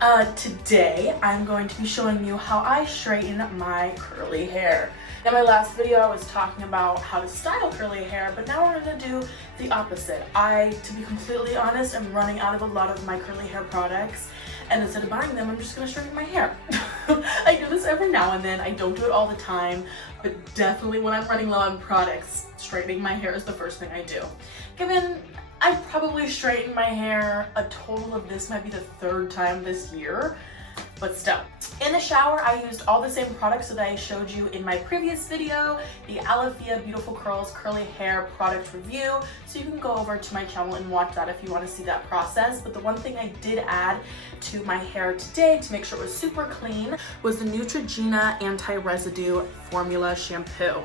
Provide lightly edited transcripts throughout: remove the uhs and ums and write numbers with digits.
Today I'm going to be showing you how I straighten my curly hair. In my last video I was talking about how to style curly hair, but now we're going to do the opposite. To be completely honest, I'm running out of a lot of my curly hair products, and instead of buying them, I'm just going to straighten my hair. I do this every now and then. I don't do it all the time, but definitely when I'm running low on products, straightening my hair is the first thing I do. Given I've probably straightened my hair a total of, this might be the third time this year, but still. In the shower, I used all the same products that I showed you in my previous video, the Alafia Beautiful Curls Curly Hair product review. So you can go over to my channel and watch that if you want to see that process. But the one thing I did add to my hair today to make sure it was super clean was the Neutrogena Anti-Residue Formula Shampoo.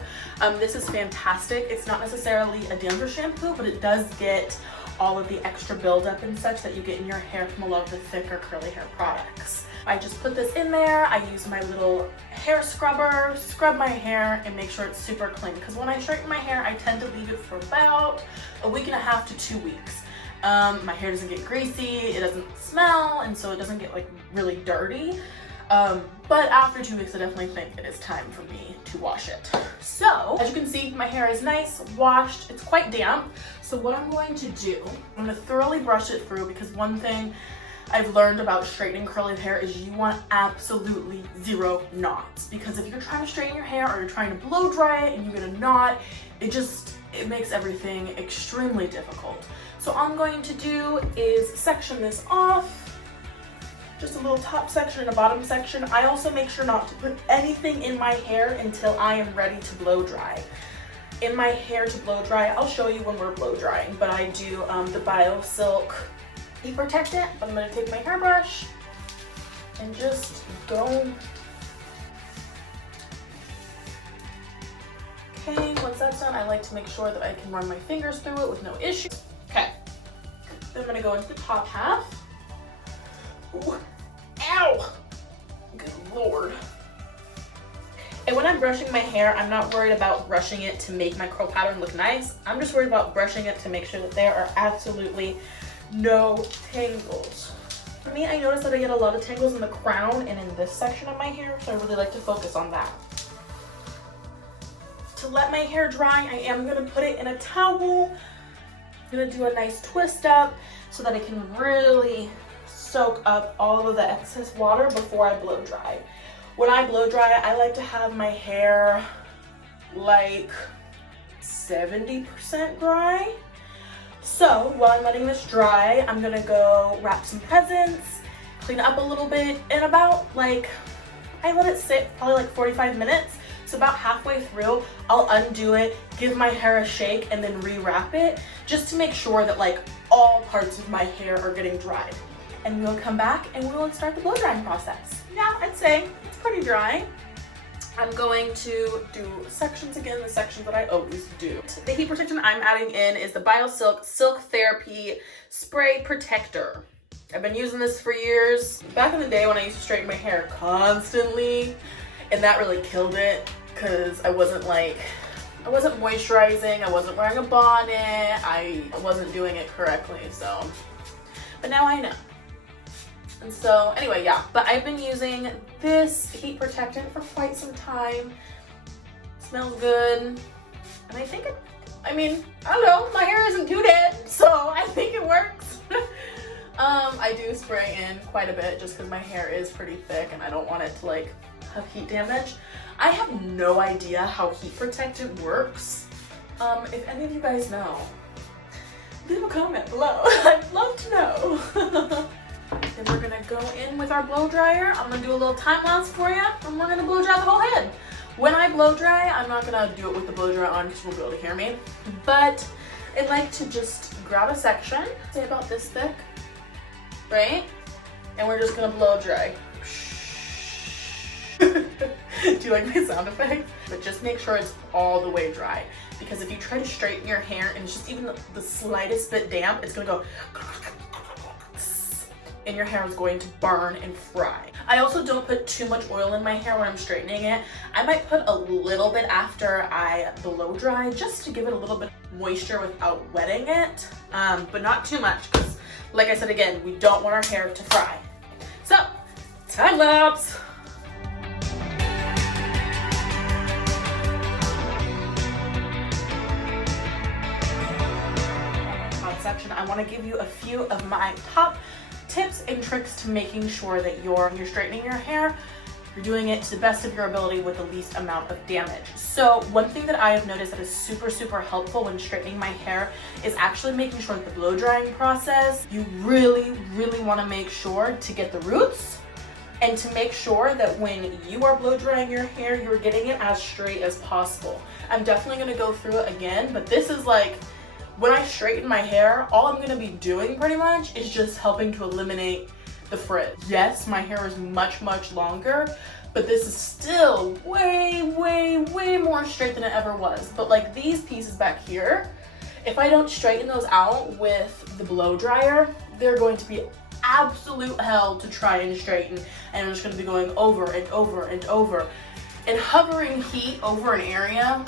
This is fantastic. It's not necessarily a dandruff shampoo, but it does get all of the extra buildup and such that you get in your hair from a lot of the thicker curly hair products. I just put this in there, I use my little hair scrubber, scrub my hair, and make sure it's super clean. Because when I straighten my hair, I tend to leave it for about a week and a half to 2 weeks. My hair doesn't get greasy, it doesn't smell, and so it doesn't get like really dirty. But after 2 weeks, I definitely think it is time for me to wash it. So, as you can see, my hair is nice, washed, it's quite damp. So what I'm going to do, I'm going to thoroughly brush it through, because one thing I've learned about straightening curly hair is you want absolutely zero knots. Because if you're trying to straighten your hair or you're trying to blow dry it and you get a knot, it makes everything extremely difficult. So all I'm going to do is section this off. Just a little top section and a bottom section. I also make sure not to put anything in my hair until I am ready to blow dry. In my hair to blow dry, I'll show you when we're blow drying, but I do the Biracial heat protectant. I'm going to take my hairbrush and just go. Okay, once that's done, I like to make sure that I can run my fingers through it with no issue. Okay, then I'm going to go into the top half. Ooh. Ow! Good Lord. And when I'm brushing my hair, I'm not worried about brushing it to make my curl pattern look nice. I'm just worried about brushing it to make sure that there are absolutely no tangles. For me, I notice that I get a lot of tangles in the crown and in this section of my hair, so I really like to focus on that. To let my hair dry, I am going to put it in a towel. I'm going to do a nice twist up so that it can really soak up all of the excess water before I blow dry. When I blow dry, I like to have my hair like 70% dry. So while I'm letting this dry, I'm gonna go wrap some presents, clean up a little bit, and about I let it sit probably like 45 minutes. So about halfway through, I'll undo it, give my hair a shake, and then rewrap it, just to make sure that all parts of my hair are getting dried. And we'll come back and we will start the blow drying process. Now I'd say it's pretty dry. I'm going to do sections again, the sections that I always do. The heat protection I'm adding in is the Biracial Silk Therapy Spray Protector. I've been using this for years. Back in the day when I used to straighten my hair constantly, and that really killed it because I wasn't moisturizing, I wasn't wearing a bonnet, I wasn't doing it correctly, so. But now I know. And so anyway, yeah, but I've been using this heat protectant for quite some time. Smells good. And I think I don't know, my hair isn't too dead, so I think it works. I do spray in quite a bit just because my hair is pretty thick and I don't want it to have heat damage. I have no idea how heat protectant works. If any of you guys know, leave a comment below. I'd love to know. Then we're gonna go in with our blow dryer. I'm gonna do a little time lapse for you, and we're gonna blow dry the whole head. When I blow dry, I'm not gonna do it with the blow dryer on because you won't be able to hear me. But I like to just grab a section, say about this thick, right? And we're just gonna blow dry. Do you like my sound effects? But just make sure it's all the way dry. Because if you try to straighten your hair and it's just even the slightest bit damp, it's gonna go and your hair is going to burn and fry. I also don't put too much oil in my hair when I'm straightening it. I might put a little bit after I blow dry just to give it a little bit of moisture without wetting it, but not too much because, like I said again, we don't want our hair to fry. So Time lapse. Section, I want to give you a few of my top tips and tricks to making sure that when you're straightening your hair, you're doing it to the best of your ability with the least amount of damage. So one thing that I have noticed that is super helpful when straightening my hair is actually making sure that the blow drying process, you really want to make sure to get the roots and to make sure that when you are blow drying your hair, you're getting it as straight as possible. I'm definitely going to go through it again, but this is like, when I straighten my hair, all I'm gonna be doing pretty much is just helping to eliminate the frizz. Yes, my hair is much longer, but this is still way more straight than it ever was. But like these pieces back here, if I don't straighten those out with the blow dryer, they're going to be absolute hell to try and straighten. And I'm just gonna be going over and over and over. And hovering heat over an area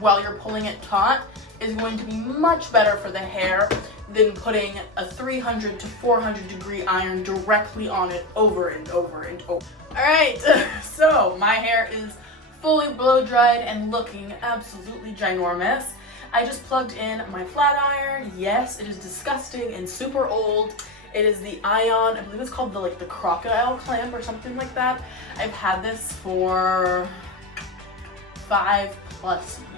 while you're pulling it taut is going to be much better for the hair than putting a 300 to 400 degree iron directly on it over and over and over. All right, so my hair is fully blow dried and looking absolutely ginormous. I just plugged in my flat iron. Yes, it is disgusting and super old. It is the Ion, I believe it's called the crocodile clamp or something like that. I've had this for 5+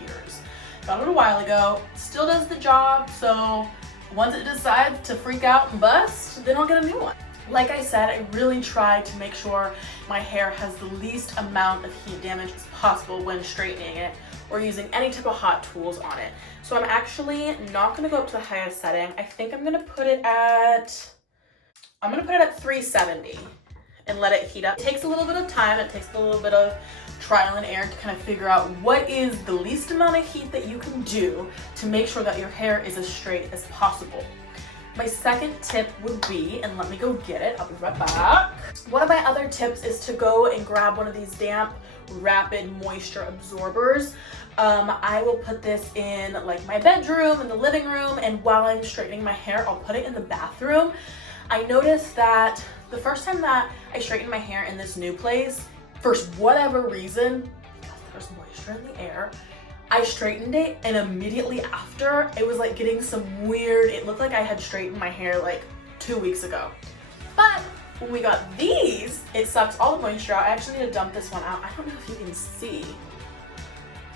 years. Got it a while ago, still does the job, so once it decides to freak out and bust, then I'll get a new one. Like I said, I really try to make sure my hair has the least amount of heat damage as possible when straightening it or using any type of hot tools on it. So I'm actually not gonna go up to the highest setting. I think I'm gonna put it at 370 and let it heat up. It takes a little bit of time, it takes a little bit of trial and error to kind of figure out what is the least amount of heat that you can do to make sure that your hair is as straight as possible. My second tip would be, and let me go get it, I'll be right back. One of my other tips is to go and grab one of these damp, rapid moisture absorbers. I will put this in like my bedroom, in the living room, and while I'm straightening my hair, I'll put it in the bathroom. I noticed that the first time that I straightened my hair in this new place, for whatever reason, because there's moisture in the air, I straightened it, and immediately after, it was like getting some weird, it looked like I had straightened my hair like 2 weeks ago. But when we got these, it sucks all the moisture out. I actually need to dump this one out. I don't know if you can see.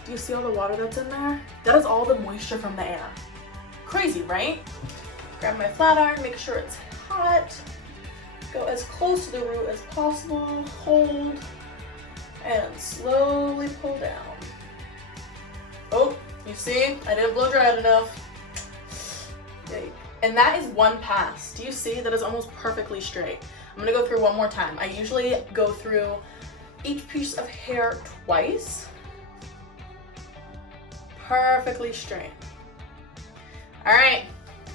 Do you see all the water that's in there? That is all the moisture from the air. Crazy, right? Grab my flat iron, make sure it's hot. Go as close to the root as possible, hold, and slowly pull down. Oh, you see? I didn't blow dry it enough. Okay. And that is one pass. Do you see? That is almost perfectly straight. I'm gonna go through one more time. I usually go through each piece of hair twice. Perfectly straight. All right,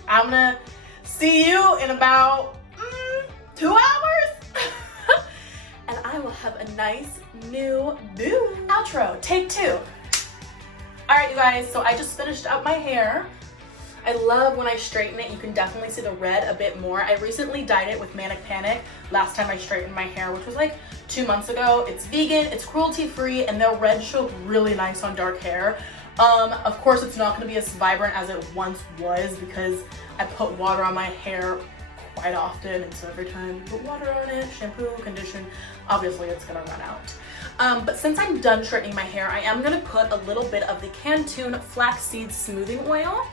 I'm gonna see you in about 2 hours. And I will have a nice new outro. Take 2. All right, you guys, so I just finished up my hair. I love when I straighten it. You can definitely see the red a bit more. I recently dyed it with Manic Panic last time I straightened my hair, which was like 2 months ago. It's vegan, it's cruelty-free, and the red showed really nice on dark hair. Of course, it's not gonna be as vibrant as it once was because I put water on my hair quite often, and so every time you put water on it, shampoo, condition, obviously it's gonna run out. But since I'm done straightening my hair, I am gonna put a little bit of the Cantoon Flaxseed Smoothing Oil.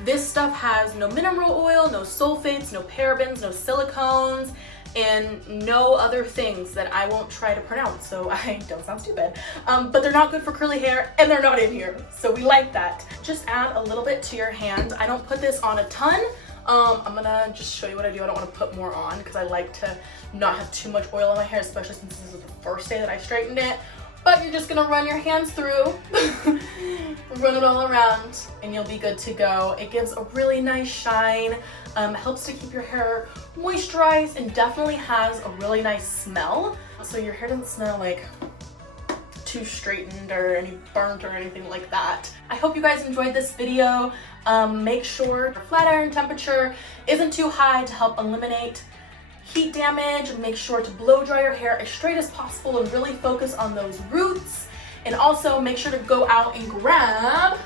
This stuff has no mineral oil, no sulfates, no parabens, no silicones, and no other things that I won't try to pronounce, so I don't sound stupid. But they're not good for curly hair, and they're not in here, so we like that. Just add a little bit to your hand. I don't put this on a ton. I'm gonna just show you what I do. I don't want to put more on because I like to not have too much oil on my hair, especially since this is the first day that I straightened it. But you're just gonna run your hands through, run it all around, and you'll be good to go. It gives a really nice shine, helps to keep your hair moisturized, and definitely has a really nice smell. So your hair doesn't smell like too straightened or any burnt or anything like that. I hope you guys enjoyed this video. Make sure your flat iron temperature isn't too high to help eliminate heat damage. Make sure to blow dry your hair as straight as possible and really focus on those roots. And also make sure to go out and grab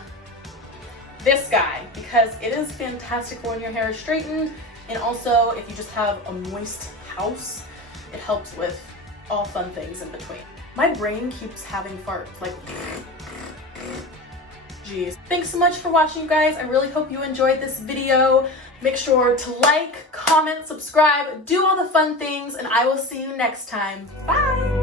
this guy because it is fantastic for when your hair is straightened. And also if you just have a moist house, it helps with all fun things in between. My brain keeps having farts, like, geez. Thanks so much for watching, you guys. I really hope you enjoyed this video. Make sure to like, comment, subscribe, do all the fun things, and I will see you next time. Bye!